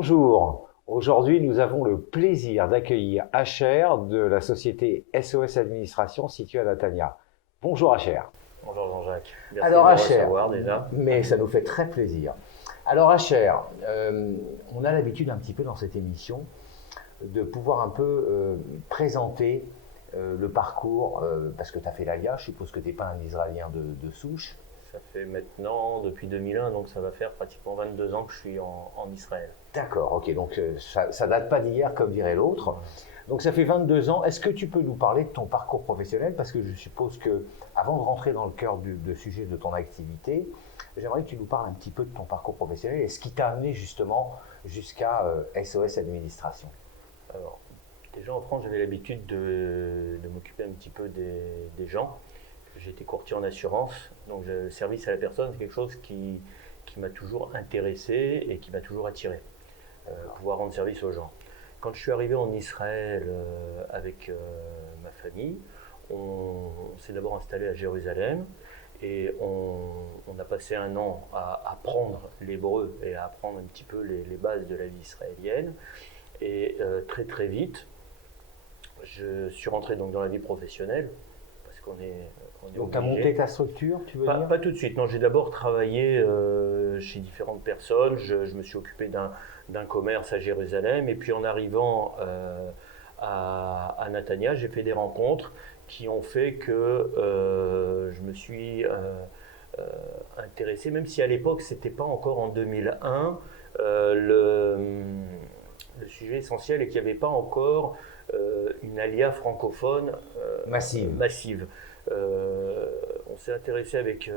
Bonjour, aujourd'hui nous avons le plaisir d'accueillir Acher de la société SOS Administration située à Natania. Bonjour Acher. Bonjour Jean-Jacques, merci Alors de me Acher, recevoir déjà. mais ça nous fait très plaisir. Alors Acher, on a l'habitude un petit peu dans cette émission de pouvoir un peu présenter le parcours, parce que tu as fait l'ALIA, je suppose que tu n'es pas un Israélien de souche. Ça fait maintenant, depuis 2001, donc ça va faire pratiquement 22 ans que je suis en Israël. D'accord, ok, donc ça date pas d'hier comme dirait l'autre. Donc ça fait 22 ans. Est-ce que tu peux nous parler de ton parcours professionnel? Parce que je suppose que, avant de rentrer dans le cœur du sujet de ton activité, j'aimerais que tu nous parles un petit peu de ton parcours professionnel et ce qui t'a amené justement jusqu'à SOS Administration. Alors, déjà en France, j'avais l'habitude de m'occuper un petit peu des gens. J'étais courtier en assurance, donc le service à la personne, c'est quelque chose qui m'a toujours intéressé et qui m'a toujours attiré, pouvoir rendre service aux gens. Quand je suis arrivé en Israël avec ma famille, on s'est d'abord installé à Jérusalem et on a passé un an à apprendre l'hébreu et à apprendre un petit peu les bases de la vie israélienne. Et très très vite, je suis rentré donc dans la vie professionnelle parce qu'on est Donc tu as monté ta structure, tu veux dire? Pas tout de suite, non, j'ai d'abord travaillé chez différentes personnes, je me suis occupé d'un commerce à Jérusalem et puis en arrivant à Natania, j'ai fait des rencontres qui ont fait que je me suis intéressé, même si à l'époque c'était pas encore en 2001, le sujet essentiel est qu'il n'y avait pas encore une alia francophone massive. On s'est intéressé avec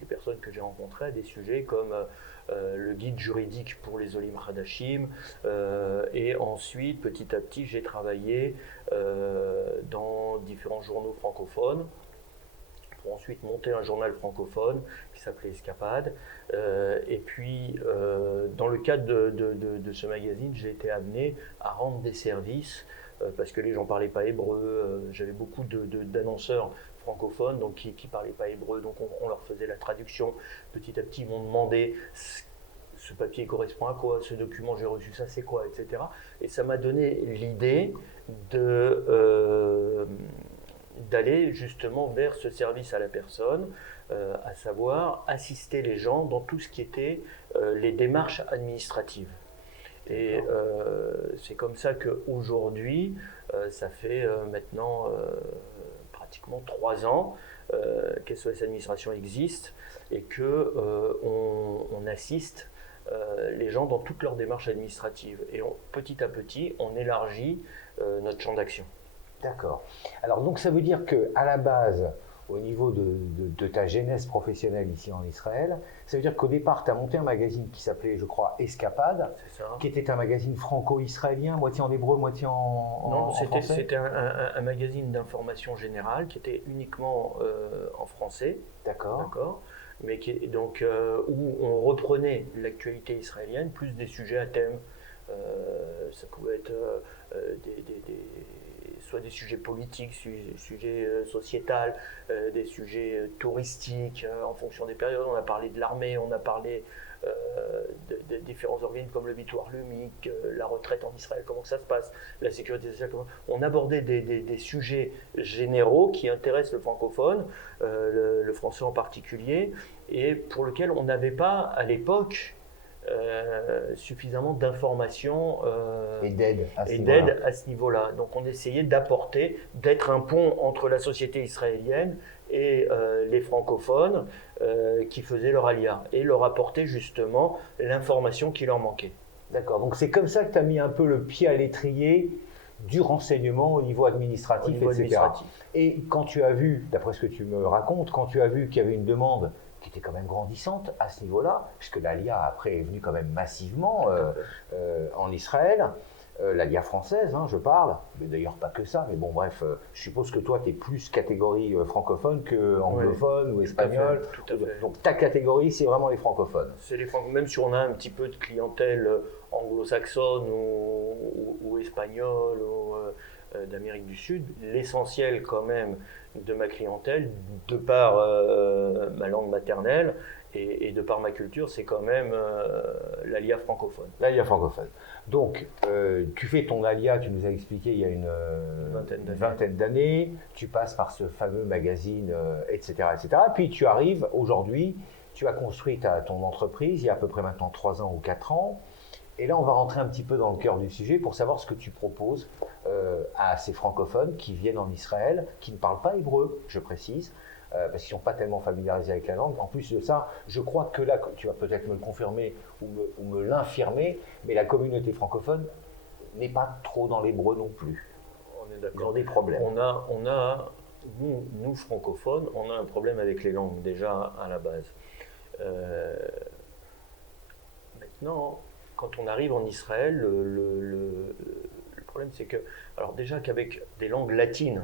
les personnes que j'ai rencontrées à des sujets comme le guide juridique pour les Olim Hadashim et ensuite petit à petit j'ai travaillé dans différents journaux francophones pour ensuite monter un journal francophone qui s'appelait Escapade et puis dans le cadre de ce magazine j'ai été amené à rendre des services parce que les gens ne parlaient pas hébreu, j'avais beaucoup d'annonceurs francophones donc qui ne parlaient pas hébreu, donc on leur faisait la traduction. Petit à petit, ils m'ont demandé ce papier correspond à quoi, ce document j'ai reçu ça c'est quoi, etc. Et ça m'a donné l'idée d'aller justement vers ce service à la personne, à savoir assister les gens dans tout ce qui était les démarches administratives. Et c'est comme ça qu'aujourd'hui, ça fait maintenant pratiquement 3 ans qu'SOS Administration existe et qu'on assiste les gens dans toutes leurs démarches administratives. Et petit à petit, on élargit notre champ d'action. D'accord. Alors donc ça veut dire qu'à la base, au niveau de ta genèse professionnelle ici en Israël, ça veut dire qu'au départ, tu as monté un magazine qui s'appelait, je crois, Escapade, qui était un magazine franco-israélien, moitié en hébreu, moitié en français. Non, c'était un magazine d'information générale qui était uniquement en français. D'accord. Mais où on reprenait l'actualité israélienne, plus des sujets à thème. Ça pouvait être soit des sujets politiques, sujets sociétals, des sujets touristiques en fonction des périodes. On a parlé de l'armée, on a parlé de différents organismes comme le Bitoire Lumique, la retraite en Israël, comment ça se passe, la sécurité sociale. On abordait des sujets généraux qui intéressent le francophone, le français en particulier, et pour lequel on n'avait pas à l'époque suffisamment d'informations et d'aide à ce niveau-là. Donc on essayait d'être un pont entre la société israélienne et les francophones qui faisaient leur alia et leur apporter justement l'information qui leur manquait. D'accord, donc c'est comme ça que tu as mis un peu le pied à l'étrier du renseignement au niveau administratif, etc. Et quand tu as vu, d'après ce que tu me racontes, quand tu as vu qu'il y avait une demande qui était quand même grandissante à ce niveau-là, puisque l'ALIA après est venue quand même massivement en Israël, l'ALIA française, je parle, mais d'ailleurs pas que ça, mais bon bref, je suppose que toi tu es plus catégorie francophone que anglophone ou espagnol, tout à fait. Donc ta catégorie c'est vraiment les francophones. C'est les francophones, même si on a un petit peu de clientèle anglo-saxonne ou espagnole ou d'Amérique du Sud, l'essentiel quand même de ma clientèle, de par ma langue maternelle, Et de par ma culture, c'est quand même l'ALIA francophone. L'ALIA francophone. Donc, tu fais ton ALIA, tu nous as expliqué il y a une vingtaine d'années, tu passes par ce fameux magazine, etc., etc. Puis tu arrives aujourd'hui, tu as construit ton entreprise il y a à peu près maintenant 3 ans ou 4 ans. Et là, on va rentrer un petit peu dans le cœur du sujet pour savoir ce que tu proposes à ces francophones qui viennent en Israël, qui ne parlent pas hébreu, je précise, parce qu'ils ne sont pas tellement familiarisés avec la langue. En plus de ça, je crois que là, tu vas peut-être me le confirmer ou me l'infirmer, mais la communauté francophone n'est pas trop dans l'hébreu non plus. On est d'accord. Ils ont des problèmes. Nous, francophones, on a un problème avec les langues déjà à la base. Maintenant, quand on arrive en Israël, le problème c'est que, alors déjà qu'avec des langues latines,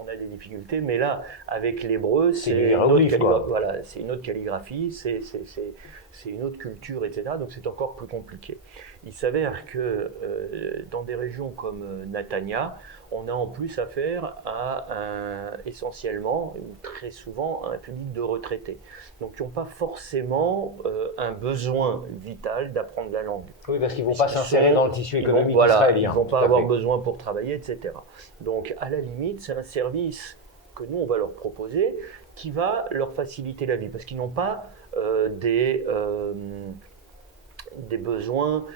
on a des difficultés, mais là, avec l'hébreu, c'est une autre calligraphie, c'est une autre culture, etc. Donc c'est encore plus compliqué. Il s'avère que dans des régions comme Netanya, on a en plus affaire à essentiellement, ou très souvent, un public de retraités. Donc qui n'ont pas forcément un besoin vital d'apprendre la langue. Oui, parce qu'ils ne vont pas s'insérer dans le tissu économique israélien. Ils ne vont pas avoir besoin pour travailler, etc. Donc à la limite, c'est un service que nous, on va leur proposer qui va leur faciliter la vie, parce qu'ils n'ont pas des besoins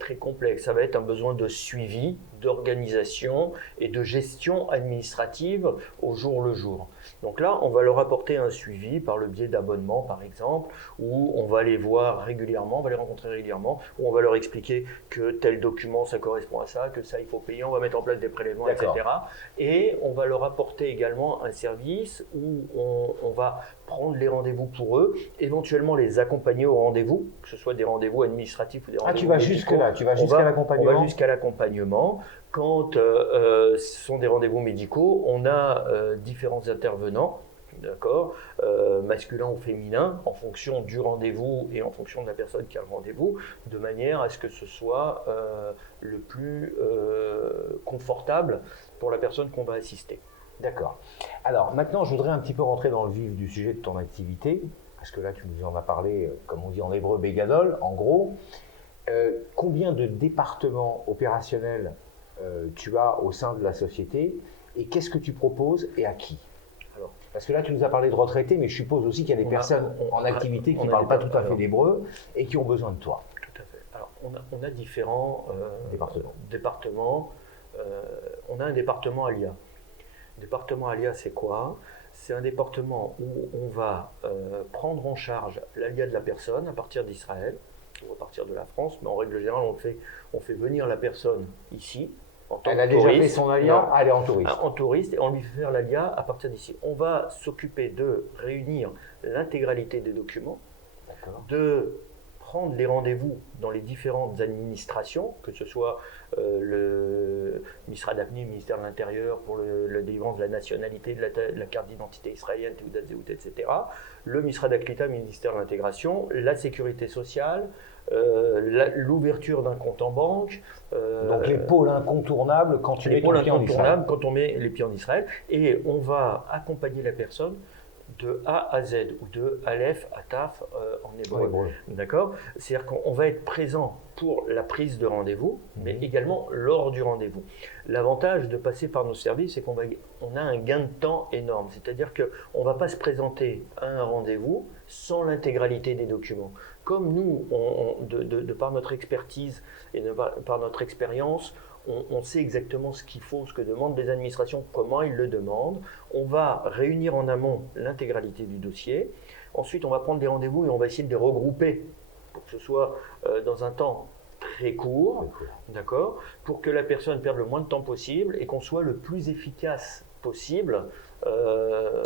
très complexes. Ça va être un besoin de suivi, d'organisation et de gestion administrative au jour le jour. Donc là, on va leur apporter un suivi par le biais d'abonnements, par exemple, où on va les voir régulièrement, on va les rencontrer régulièrement, où on va leur expliquer que tel document, ça correspond à ça, que ça, il faut payer, on va mettre en place des prélèvements, etc. Et on va leur apporter également un service où on va prendre les rendez-vous pour eux, éventuellement les accompagner au rendez-vous, que ce soit des rendez-vous administratifs ou des rendez-vous tu vas jusque-là, tu vas jusqu'à l'accompagnement. On va jusqu'à l'accompagnement. Quand ce sont des rendez-vous médicaux, on a différents intervenants, d'accord, masculin ou féminin, en fonction du rendez-vous et en fonction de la personne qui a le rendez-vous, de manière à ce que ce soit le plus confortable pour la personne qu'on va assister. D'accord. Alors maintenant, je voudrais un petit peu rentrer dans le vif du sujet de ton activité, parce que là, tu nous en as parlé, comme on dit en hébreu, bégadol, en gros. Combien de départements opérationnels tu as au sein de la société et qu'est-ce que tu proposes et à qui? Alors, parce que là, tu nous as parlé de retraités, mais je suppose aussi qu'il y a des personnes en activité qui ne parlent pas tout à fait d'hébreu et qui ont besoin de toi. Tout à fait. Alors, on a différents départements. On a un département ALIA. Le département ALIA, c'est quoi? C'est un département où on va prendre en charge l'ALIA de la personne à partir d'Israël, ou à partir de la France, mais en règle générale, on fait venir la personne ici. Elle a déjà fait son ALIA, elle est en touriste. En touriste, et on lui fait faire l'ALIA à partir d'ici. On va s'occuper de réunir l'intégralité des documents, de prendre les rendez-vous dans les différentes administrations, que ce soit le ministère d'Apni, le ministère de l'Intérieur pour la délivrance de la nationalité, de la carte d'identité israélienne, Teudat Zehut, etc. Le ministère d'Aklita, ministère de l'Intégration, la sécurité sociale, l'ouverture d'un compte en banque. Donc les pôles incontournables quand tu mets ton pied en Israël. Quand on met les pieds en Israël. Et on va accompagner la personne de A à Z ou de Aleph à Taf en hébreu. D'accord ? C'est-à-dire qu'on va être présent pour la prise de rendez-vous, mais également lors du rendez-vous. L'avantage de passer par nos services, c'est qu'on a un gain de temps énorme. C'est-à-dire qu'on ne va pas se présenter à un rendez-vous sans l'intégralité des documents. Comme nous, de par notre expertise et par notre expérience, on sait exactement ce qu'il faut, ce que demandent les administrations, comment ils le demandent. On va réunir en amont l'intégralité du dossier. Ensuite, on va prendre des rendez-vous et on va essayer de les regrouper pour que ce soit dans un temps très court, d'accord, pour que la personne perde le moins de temps possible et qu'on soit le plus efficace possible.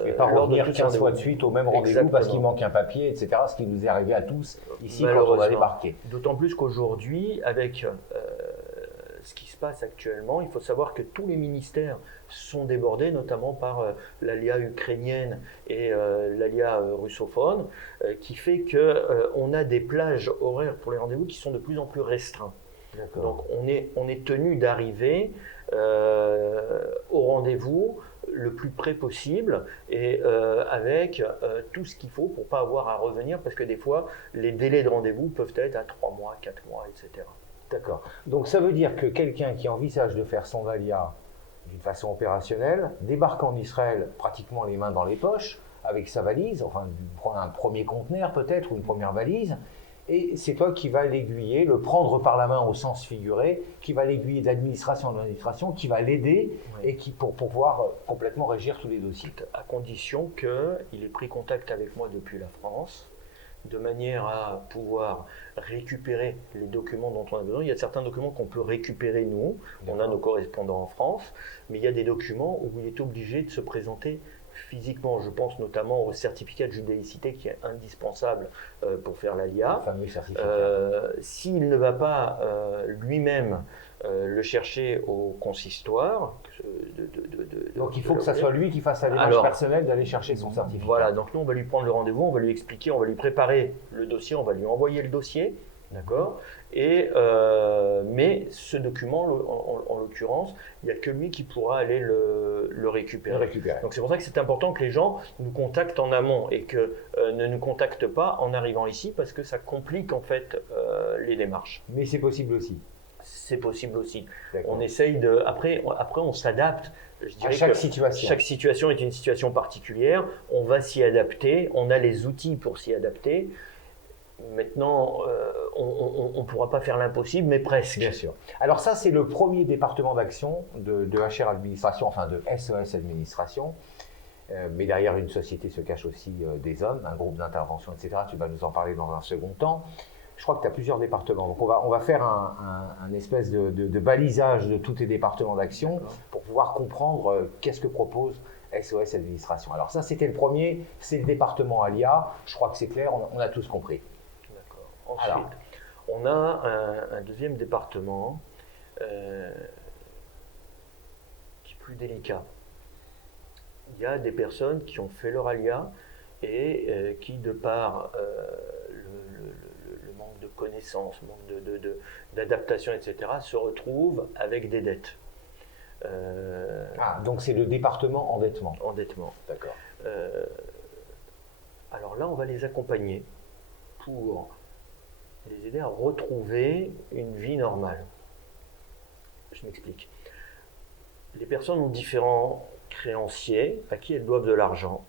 Et pas revenir 15 fois de suite au même rendez-vous parce qu'il manque un papier, etc. Ce qui nous est arrivé à tous ici quand on a débarqué. D'autant plus qu'aujourd'hui, avec ce qui se passe actuellement, il faut savoir que tous les ministères sont débordés, notamment par l'ALIA ukrainienne et l'ALIA russophone, qui fait qu'on a des plages horaires pour les rendez-vous qui sont de plus en plus restreints. Donc on est tenu d'arriver au rendez-vous le plus près possible et avec tout ce qu'il faut pour ne pas avoir à revenir, parce que des fois, les délais de rendez-vous peuvent être à 3 mois, 4 mois, etc. D'accord. Donc ça veut dire que quelqu'un qui envisage de faire son Valia d'une façon opérationnelle débarque en Israël pratiquement les mains dans les poches, avec sa valise, enfin un premier conteneur peut-être, ou une première valise, et c'est toi qui vas l'aiguiller, le prendre par la main au sens figuré, qui va l'aiguiller d'administration en administration, qui va l'aider et qui pour pouvoir complètement régir tous les dossiers. À condition qu'il ait pris contact avec moi depuis la France, de manière à pouvoir récupérer les documents dont on a besoin. Il y a certains documents qu'on peut récupérer nous, on a nos correspondants en France, mais il y a des documents où il est obligé de se présenter physiquement. Je pense notamment au certificat de judéicité qui est indispensable pour faire l'ALIA. Le fameux certificat. S'il ne va pas lui-même le chercher au consistoire. Donc il faut que ça soit lui qui fasse la démarche personnelle d'aller chercher son certificat. Voilà, donc nous on va lui prendre le rendez-vous, on va lui expliquer, on va lui préparer le dossier, on va lui envoyer le dossier, d'accord ? Et mais ce document, en l'occurrence, il n'y a que lui qui pourra aller le récupérer. Donc c'est pour ça que c'est important que les gens nous contactent en amont et que ne nous contactent pas en arrivant ici, parce que ça complique en fait les démarches. Mais c'est possible aussi. C'est possible aussi. On essaye de. Après on s'adapte. Je dirais à chaque situation. Chaque situation est une situation particulière. On va s'y adapter. On a les outils pour s'y adapter. Maintenant, on ne pourra pas faire l'impossible, mais presque. Bien sûr. Alors ça, c'est le premier département d'action de HR Administration, enfin de SOS Administration. Mais derrière une société se cachent aussi des hommes, un groupe d'intervention, etc. Tu vas nous en parler dans un second temps. Je crois que tu as plusieurs départements. Donc on va faire un espèce de balisage de tous tes départements d'action pour pouvoir comprendre qu'est-ce que propose SOS Administration. Alors ça, c'était le premier, c'est le département ALIA. Je crois que c'est clair, on a tous compris. D'accord. Ensuite, on a un deuxième département qui est plus délicat. Il y a des personnes qui ont fait leur ALIA et qui, de par le manque de connaissances, manque d'adaptation, etc., se retrouvent avec des dettes. Donc c'est le département endettement. Endettement. D'accord. Alors là, on va les accompagner pour les aider à retrouver une vie normale. Je m'explique. Les personnes ont différents créanciers à qui elles doivent de l'argent.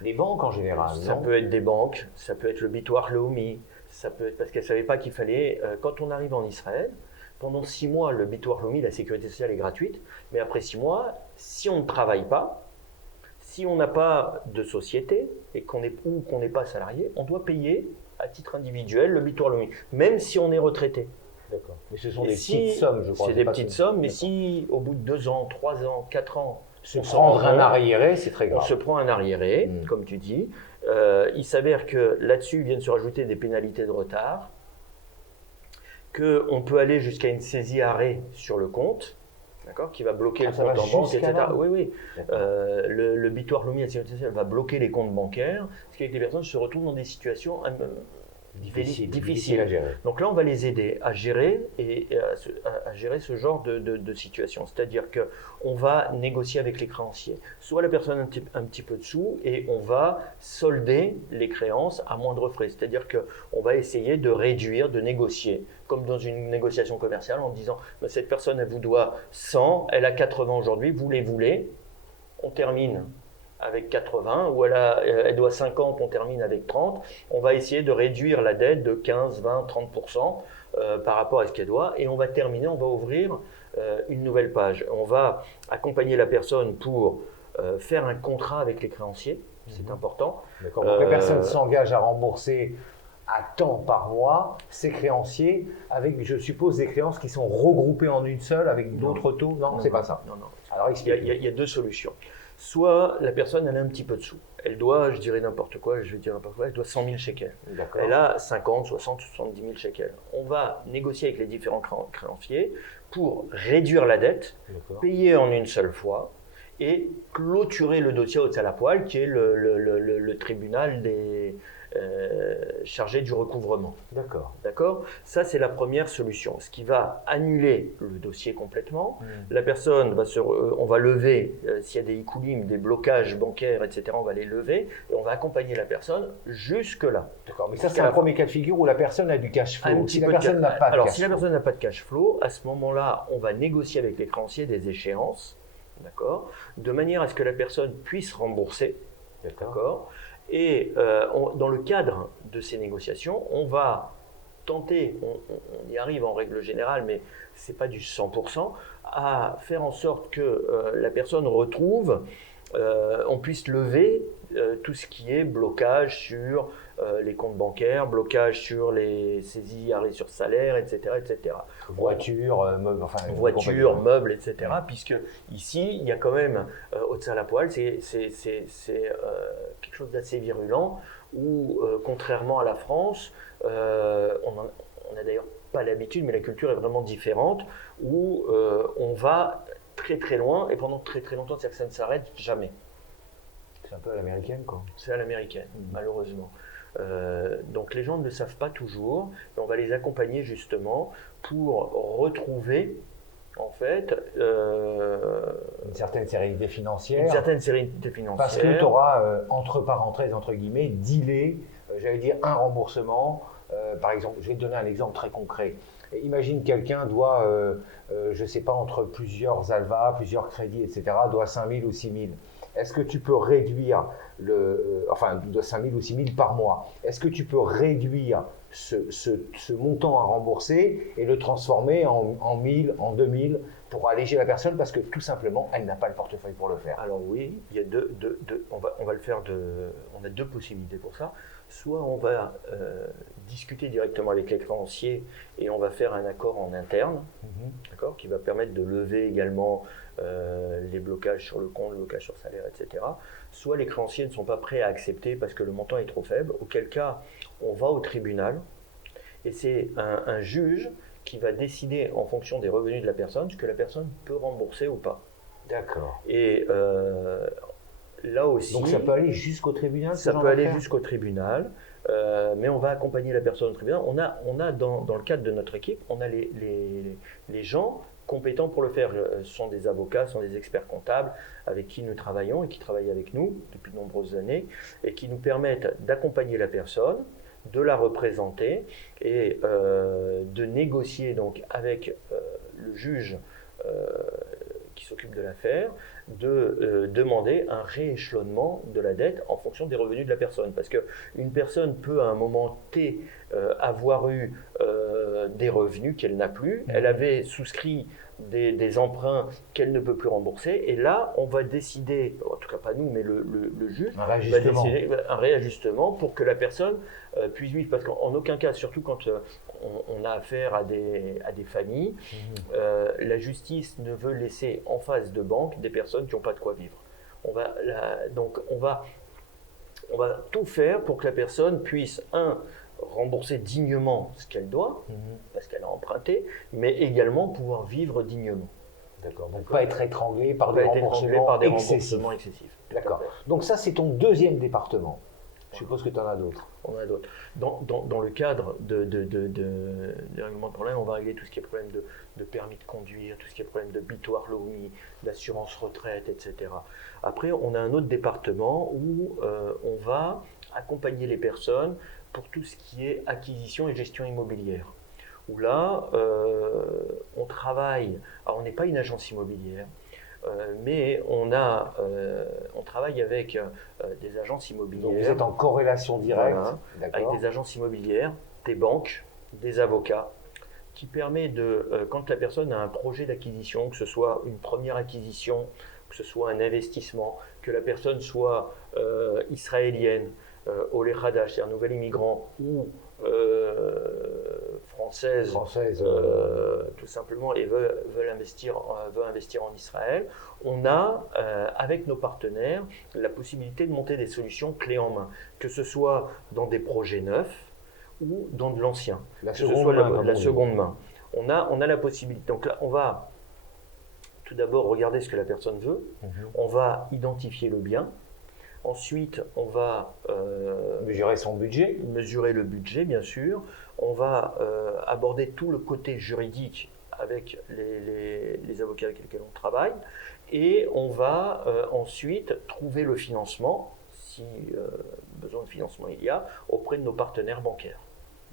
Les banques en général, ça peut être des banques, ça peut être le Bitoire Leumi, ça peut être parce qu'elles ne savaient pas qu'il fallait, quand on arrive en Israël, pendant 6 mois, le Bitoire Leumi, la sécurité sociale est gratuite, mais après 6 mois, si on ne travaille pas, si on n'a pas de société et qu'on n'est pas salarié, on doit payer à titre individuel le Bitoire Leumi, même si on est retraité. D'accord. Mais ce sont des petites sommes, je crois. C'est des petites sommes, mais si au bout de 2 ans, 3 ans, 4 ans, se prendre un arriéré, c'est très grave. On se prend un arriéré, comme tu dis. Il s'avère que là-dessus, viennent se rajouter des pénalités de retard, qu'on peut aller jusqu'à une saisie arrêt sur le compte, d'accord, qui va bloquer le compte en banque, etc. Oui. Le Bitoire Leumi, la sécurité sociale, va bloquer les comptes bancaires, ce qui fait que les personnes se retrouvent dans des situations difficile à gérer. Donc là, on va les aider à gérer à gérer ce genre de situation. C'est-à-dire qu'on va négocier avec les créanciers. Soit la personne a un petit peu de sous et on va solder les créances à moindre frais. C'est-à-dire qu'on va essayer de réduire, de négocier, comme dans une négociation commerciale, en disant cette personne, elle vous doit 100, elle a 80 aujourd'hui, vous les voulez, on termine avec 80, ou elle doit 50, on termine avec 30, on va essayer de réduire la dette de 15, 20, 30% par rapport à ce qu'elle doit, et on va terminer, on va ouvrir une nouvelle page. On va accompagner la personne pour faire un contrat avec les créanciers, c'est important. D'accord, donc la personne s'engage à rembourser à temps par mois ses créanciers, avec, je suppose, des créances qui sont regroupées en une seule avec d'autres taux. Non, c'est pas ça. Non. Alors il y a 2 solutions. Soit la personne, elle a un petit peu de sous. Elle doit, je dirais n'importe quoi, elle doit 100 000 shekels. Elle a 50, 60, 70 000 shekels. On va négocier avec les différents créanciers pour réduire la dette, payer en une seule fois et clôturer le dossier au Hotzah Lapoual, qui est le tribunal chargé du recouvrement. D'accord. D'accord ? Ça, c'est la première solution. Ce qui va annuler le dossier complètement. La personne on va lever, s'il y a des écoulimes, des blocages bancaires, etc., on va les lever et on va accompagner la personne jusque-là. D'accord, mais ça, c'est un premier cas de figure où la personne a du cash flow. Si la personne n'a pas de cash flow, à ce moment-là, on va négocier avec les créanciers des échéances, d'accord, de manière à ce que la personne puisse rembourser. D'accord. Et dans le cadre de ces négociations, on va tenter, on y arrive en règle générale, mais ce n'est pas du 100%, à faire en sorte que la personne retrouve, on puisse lever tout ce qui est blocage sur les comptes bancaires, blocage sur les saisies, arrêts sur salaire, etc. etc. Voiture, meubles, etc. Puisque ici, il y a quand même, Haute-Salle-à-Poil, c'est quelque chose d'assez virulent, où contrairement à la France, on n'a d'ailleurs pas l'habitude, mais la culture est vraiment différente, où on va très très loin, et pendant très très longtemps, c'est-à-dire que ça ne s'arrête jamais. C'est un peu à l'américaine, quoi. C'est à l'américaine, malheureusement. Donc les gens ne le savent pas toujours, et on va les accompagner justement pour retrouver en fait une certaine sérénité financière. Parce que tu auras, entre parenthèses, entre guillemets, dealé, j'allais dire, un remboursement. Par exemple, je vais te donner un exemple très concret. Imagine quelqu'un doit, je ne sais pas, entre plusieurs ALVA, plusieurs crédits, etc., doit 5 000 ou 6 000. Est-ce que tu peux réduire de 5 000 ou 6 000 par mois? Est-ce que tu peux réduire ce montant à rembourser et le transformer en 1000, en 2000 pour alléger la personne parce que tout simplement, elle n'a pas le portefeuille pour le faire? Alors oui, il y a on va le faire on a deux possibilités pour ça. Soit on va discuter directement avec les créanciers et on va faire un accord en interne, d'accord, qui va permettre de lever également les blocages sur le compte, le blocage sur salaire, etc. Soit les créanciers ne sont pas prêts à accepter parce que le montant est trop faible, auquel cas on va au tribunal et c'est un juge qui va décider en fonction des revenus de la personne ce que la personne peut rembourser ou pas. D'accord. Et là aussi, donc ça peut aller jusqu'au tribunal? Ça peut aller jusqu'au tribunal, mais on va accompagner la personne au tribunal. On a dans le cadre de notre équipe, on a les gens compétents pour le faire. Ce sont des avocats, ce sont des experts comptables avec qui nous travaillons et qui travaillent avec nous depuis de nombreuses années et qui nous permettent d'accompagner la personne, de la représenter et de négocier donc avec le juge qui s'occupe de l'affaire, de demander un rééchelonnement de la dette en fonction des revenus de la personne. Parce qu'une personne peut à un moment T avoir eu des revenus qu'elle n'a plus, elle avait souscrit des emprunts qu'elle ne peut plus rembourser, et là on va décider, en tout cas pas nous mais le juge, va décider un réajustement pour que la personne puisse vivre, parce qu'en aucun cas, surtout quand on a affaire à des familles, la justice ne veut laisser en face de banque des personnes qui n'ont pas de quoi vivre. Donc on va tout faire pour que la personne puisse, rembourser dignement ce qu'elle doit, parce qu'elle a emprunté, mais également pouvoir vivre dignement. D'accord, donc pas être étranglé par des remboursements excessifs. D'accord, donc ça c'est ton deuxième département. Je suppose que tu en as d'autres. On en a d'autres. Dans le cadre des règlements de problème, on va régler tout ce qui est problème de permis de conduire, tout ce qui est problème de bitoire LOMI, d'assurance retraite, etc. Après, on a un autre département où on va accompagner les personnes pour tout ce qui est acquisition et gestion immobilière. Où là, on travaille, alors on n'est pas une agence immobilière, mais on travaille avec des agences immobilières. Donc vous êtes en corrélation directe, avec des agences immobilières, des banques, des avocats, qui permet quand la personne a un projet d'acquisition, que ce soit une première acquisition, que ce soit un investissement, que la personne soit israélienne, Olé Khadash, c'est-à-dire nouvel immigrant, ou française, tout simplement, et veut investir en Israël, on a, avec nos partenaires, la possibilité de monter des solutions clés en main, que ce soit dans des projets neufs ou dans de l'ancien, la seconde main. On a la possibilité. Donc là, on va tout d'abord regarder ce que la personne veut, on va identifier le bien, Ensuite, on va mesurer son budget. Mesurer le budget, bien sûr. On va aborder tout le côté juridique avec les avocats avec lesquels on travaille. Et on va ensuite trouver le financement, si besoin de financement il y a, auprès de nos partenaires bancaires.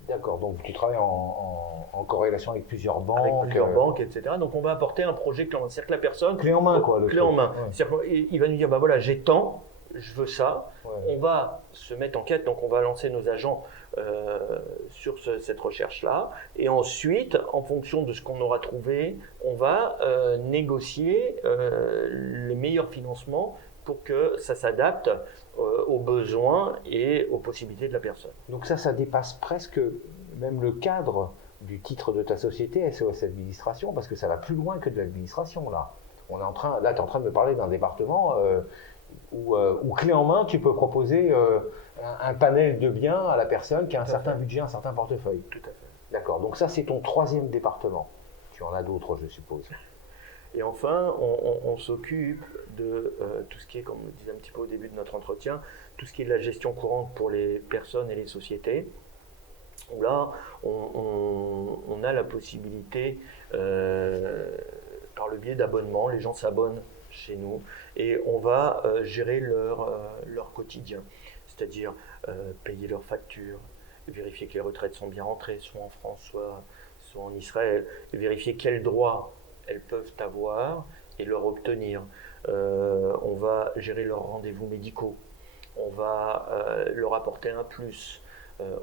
D'accord, donc tu travailles en corrélation avec plusieurs banques. Avec plusieurs banques, etc. Donc on va apporter un projet clé en main. C'est-à-dire que la personne... Clé en main, quoi. Clé en main. Ouais. C'est-à-dire qu'il va nous dire, bah voilà, j'ai tant, je veux ça. Ouais. On va se mettre en quête, donc on va lancer nos agents sur cette recherche-là. Et ensuite, en fonction de ce qu'on aura trouvé, on va négocier les meilleurs financements pour que ça s'adapte aux besoins et aux possibilités de la personne. Donc ça dépasse presque même le cadre du titre de ta société, SOS Administration, parce que ça va plus loin que de l'administration, là. Tu es en train de me parler d'un département où clé en main, tu peux proposer un panel de biens à la personne qui a un certain budget, un certain portefeuille. Tout à fait. D'accord, donc ça c'est ton 3e département. Tu en as d'autres, je suppose. Et enfin, on s'occupe de tout ce qui est, comme on le disait un petit peu au début de notre entretien, tout ce qui est de la gestion courante pour les personnes et les sociétés. Où là, on a la possibilité, par le biais d'abonnements, les gens s'abonnent chez nous et on va gérer leur quotidien. C'est-à-dire payer leurs factures, vérifier que les retraites sont bien rentrées, soit en France, soit en Israël, vérifier quels droits elles peuvent avoir et leur obtenir. On va gérer leurs rendez-vous médicaux. On va leur apporter un plus.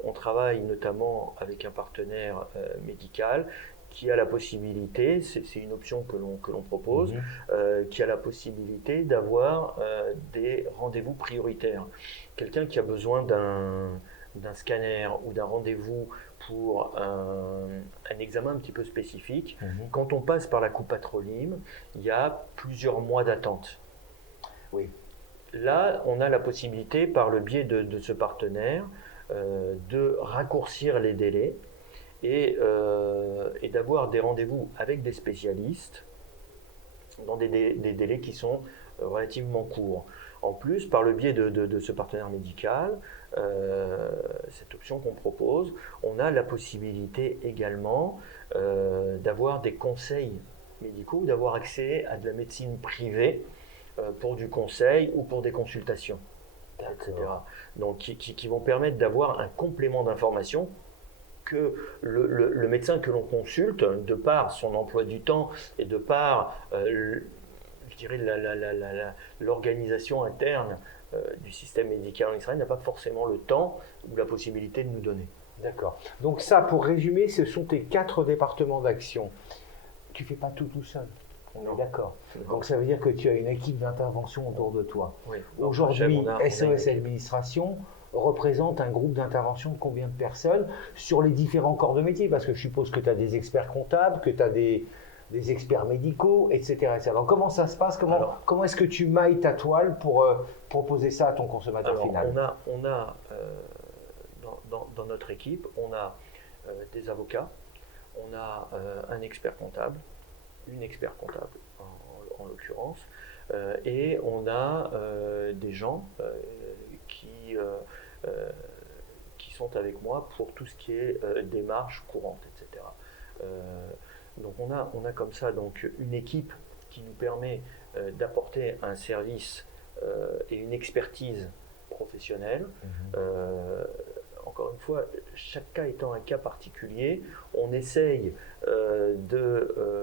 On travaille notamment avec un partenaire médical qui a la possibilité, c'est une option que l'on propose, qui a la possibilité d'avoir des rendez-vous prioritaires. Quelqu'un qui a besoin d'un scanner ou d'un rendez-vous pour un examen un petit peu spécifique, quand on passe par la Coupa Trolim, il y a plusieurs mois d'attente. Oui. Là, on a la possibilité, par le biais de ce partenaire, de raccourcir les délais et d'avoir des rendez-vous avec des spécialistes dans des délais qui sont relativement courts. En plus, par le biais de ce partenaire médical, cette option qu'on propose, on a la possibilité également d'avoir des conseils médicaux, d'avoir accès à de la médecine privée pour du conseil ou pour des consultations, etc. Donc, qui vont permettre d'avoir un complément d'information que le médecin que l'on consulte, de par son emploi du temps et de par je dirais l'organisation interne du système médical en Israël, n'a pas forcément le temps ou la possibilité de nous donner. D'accord. Donc ça, pour résumer, ce sont tes 4 départements d'action. Tu ne fais pas tout seul. On est d'accord. Donc ça veut dire que tu as une équipe d'intervention autour de toi. Oui. Aujourd'hui, SOS Administration représente un groupe d'intervention de combien de personnes sur les différents corps de métier? Parce que je suppose que tu as des experts comptables, que tu as des experts médicaux, etc. Donc comment ça se passe? Comment est-ce que tu mailles ta toile pour proposer ça à ton consommateur final? On a dans notre équipe, on a des avocats, on a un expert comptable, une expert comptable en l'occurrence, et on a des gens qui sont avec moi pour tout ce qui est démarches courantes, etc. Donc on a comme ça donc une équipe qui nous permet d'apporter un service et une expertise professionnelle. Encore une fois, chaque cas étant un cas particulier, on essaye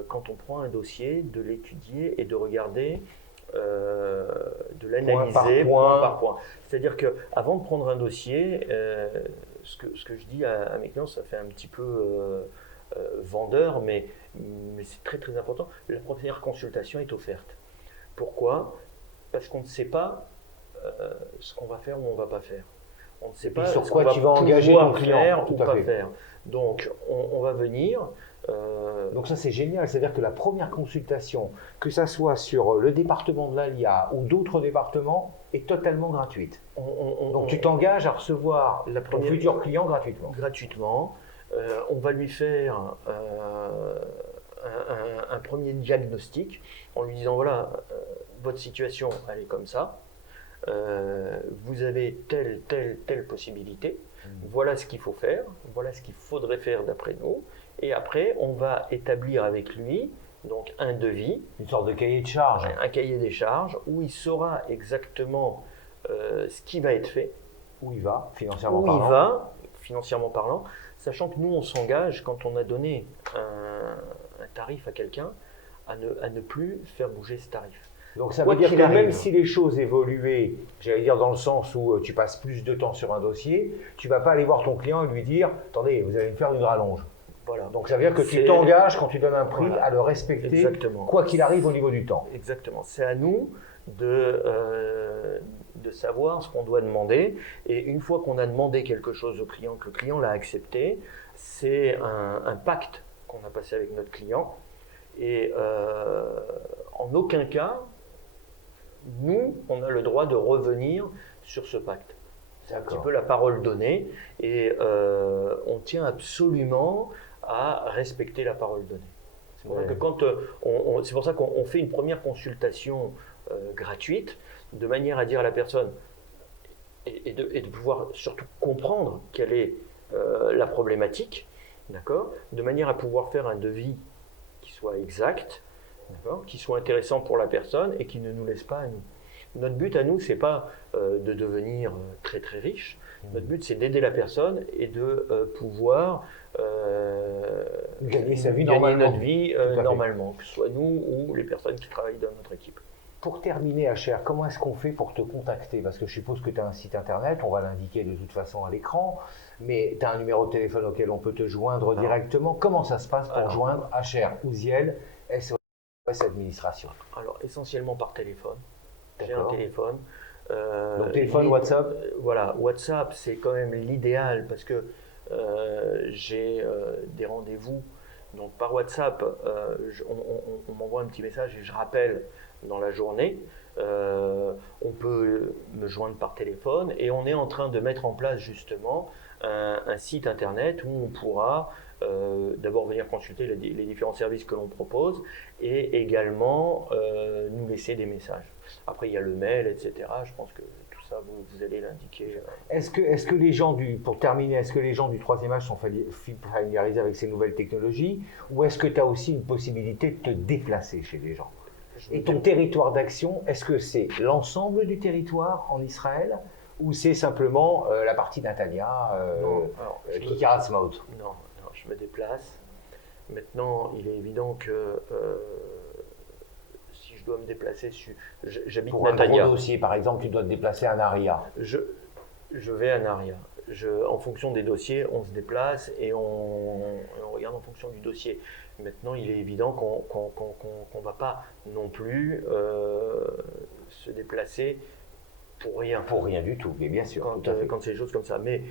quand on prend un dossier, de l'étudier et de regarder, de l'analyser point par point. C'est-à-dire qu'avant de prendre un dossier, ce que je dis à mes clients, ça fait un petit peu vendeur, mais c'est très très important. La première consultation est offerte. Pourquoi? Parce qu'on ne sait pas ce qu'on va faire ou on ne va pas faire. On ne sait pas sur quoi tu vas engager ton client ou pas faire. Donc on va venir. Donc ça c'est génial, c'est-à-dire que la première consultation, que ça soit sur le département de l'ALIA ou d'autres départements, est totalement gratuite. Donc tu t'engages à recevoir ton futur client gratuitement. Gratuitement. On va lui faire un premier diagnostic en lui disant voilà, votre situation elle est comme ça. vous avez telle possibilité, voilà ce qu'il faut faire, voilà ce qu'il faudrait faire d'après nous, et après on va établir avec lui donc un devis. Une sorte de cahier de charges. Un cahier des charges où il saura exactement ce qui va être fait. Où il va, financièrement parlant, sachant que nous on s'engage quand on a donné un tarif à quelqu'un à ne plus faire bouger ce tarif. Donc ça veut dire que même si les choses évoluaient, j'allais dire dans le sens où tu passes plus de temps sur un dossier, tu ne vas pas aller voir ton client et lui dire « Attendez, vous allez me faire une rallonge ». Voilà. Donc ça veut dire que tu t'engages quand tu donnes un prix à le respecter, quoi qu'il arrive au niveau du temps. Exactement. C'est à nous de savoir ce qu'on doit demander. Et une fois qu'on a demandé quelque chose au client, que le client l'a accepté, c'est un pacte qu'on a passé avec notre client. Et en aucun cas, nous, on a le droit de revenir sur ce pacte. C'est un petit peu la parole donnée. Et on tient absolument à respecter la parole donnée. C'est pour ça qu'on fait une première consultation gratuite, de manière à dire à la personne et de pouvoir surtout comprendre quelle est la problématique, d'accord, de manière à pouvoir faire un devis qui soit exact, qui soit intéressant pour la personne et qui ne nous laisse pas à nous. Notre but à nous, c'est pas de devenir très très riche. Notre but, c'est d'aider la personne et de pouvoir gagner sa vie notre vie normalement, que ce soit nous ou les personnes qui travaillent dans notre équipe. Pour terminer, HR, comment est-ce qu'on fait pour te contacter? Parce que je suppose que tu as un site internet, on va l'indiquer de toute façon à l'écran, mais tu as un numéro de téléphone auquel on peut te joindre directement. Comment ça se passe pour joindre HR Ouziel, SOS Administration? Alors, essentiellement par téléphone. J'ai un téléphone. Donc téléphone, WhatsApp? Voilà, WhatsApp, c'est quand même l'idéal parce que j'ai des rendez-vous. Donc par WhatsApp, on m'envoie un petit message et je rappelle dans la journée. On peut me joindre par téléphone et on est en train de mettre en place justement un site internet où on pourra d'abord venir consulter les différents services que l'on propose et également nous laisser des messages. Après il y a le mail, etc. Je pense que tout ça vous allez l'indiquer. Est-ce que les gens pour terminer, est-ce que les gens du troisième âge sont familiarisés avec ces nouvelles technologies ou est-ce que tu as aussi une possibilité de te déplacer chez les gens? Et ton territoire d'action, est-ce que c'est l'ensemble du territoire en Israël ou c'est simplement la partie Natania, Kikaratsmaut? Non, je me déplace. Maintenant, il est évident que si je dois me déplacer, j'habite pour Natania. Pour un gros dossier, par exemple, tu dois te déplacer à Naria. Je vais à Naria. En fonction des dossiers, on se déplace et on regarde en fonction du dossier. Maintenant, il est évident qu'on ne va pas non plus se déplacer pour rien. Pour rien du tout, mais bien sûr. Quand c'est des choses comme ça. Mais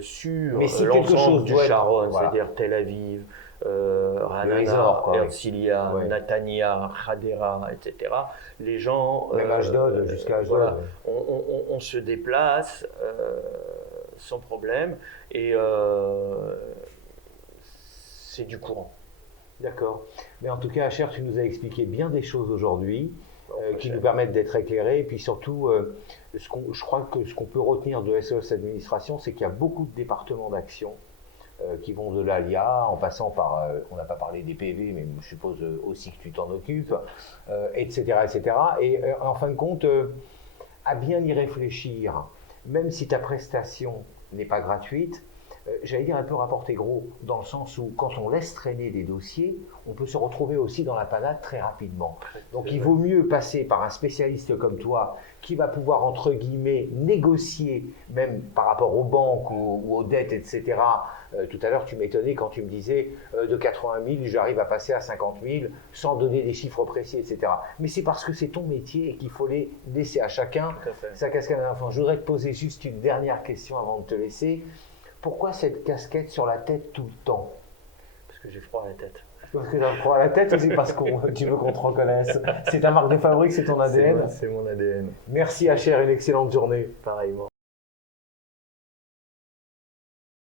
sur l'ensemble du Sharon, c'est-à-dire Tel Aviv, Ranana, Herzliya, Natania, Hadera, etc., les gens... Même Ashdod, jusqu'à Ashdod. Voilà, on se déplace sans problème et c'est du courant. D'accord. Mais en tout cas, HR, tu nous as expliqué bien des choses aujourd'hui qui nous permettent d'être éclairés. Et puis surtout, je crois que ce qu'on peut retenir de SOS Administration, c'est qu'il y a beaucoup de départements d'action qui vont de l'ALIA, en passant par, on n'a pas parlé des PV, mais je suppose aussi que tu t'en occupes, etc., etc. Et en fin de compte, à bien y réfléchir, même si ta prestation n'est pas gratuite, j'allais dire, elle peut rapporter gros, dans le sens où quand on laisse traîner des dossiers, on peut se retrouver aussi dans la panade très rapidement. Donc il vaut mieux passer par un spécialiste comme toi qui va pouvoir, entre guillemets, négocier, même par rapport aux banques ou aux dettes, etc. Tout à l'heure, tu m'étonnais quand tu me disais de 80 000, j'arrive à passer à 50 000 sans donner des chiffres précis, etc. Mais c'est parce que c'est ton métier et qu'il faut les laisser à chacun sa casquette à l'enfant. Je voudrais te poser juste une dernière question avant de te laisser. Pourquoi cette casquette sur la tête tout le temps? Parce que j'ai froid à la tête. Parce que tu as froid à la tête ou c'est parce que tu veux qu'on te reconnaisse? C'est ta marque de fabrique, c'est ton ADN? C'est mon ADN. Merci HR, une excellente journée. Pareillement.